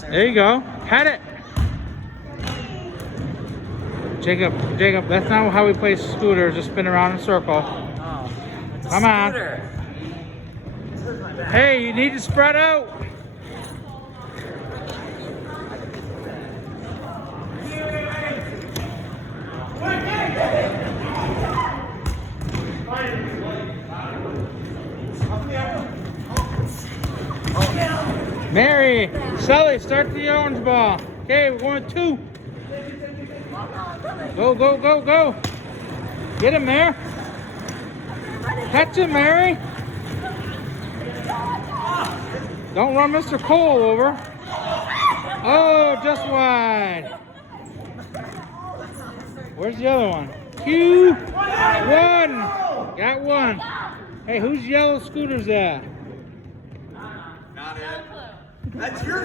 There you go. Had it. Jacob, that's not how we play scooter. Just spin around in a circle. Oh, it's a Come on. scooter. Hey, you need to spread out. Mary, Sully, start the orange ball. Okay, we're going 2. Go, go, go, go. Get him there. Catch him, Mary. Don't run Mr. Cole over. Oh, just wide. Where's the other one? Q. 1. Got 1. Hey, whose yellow scooter's that? Not it. That's yours.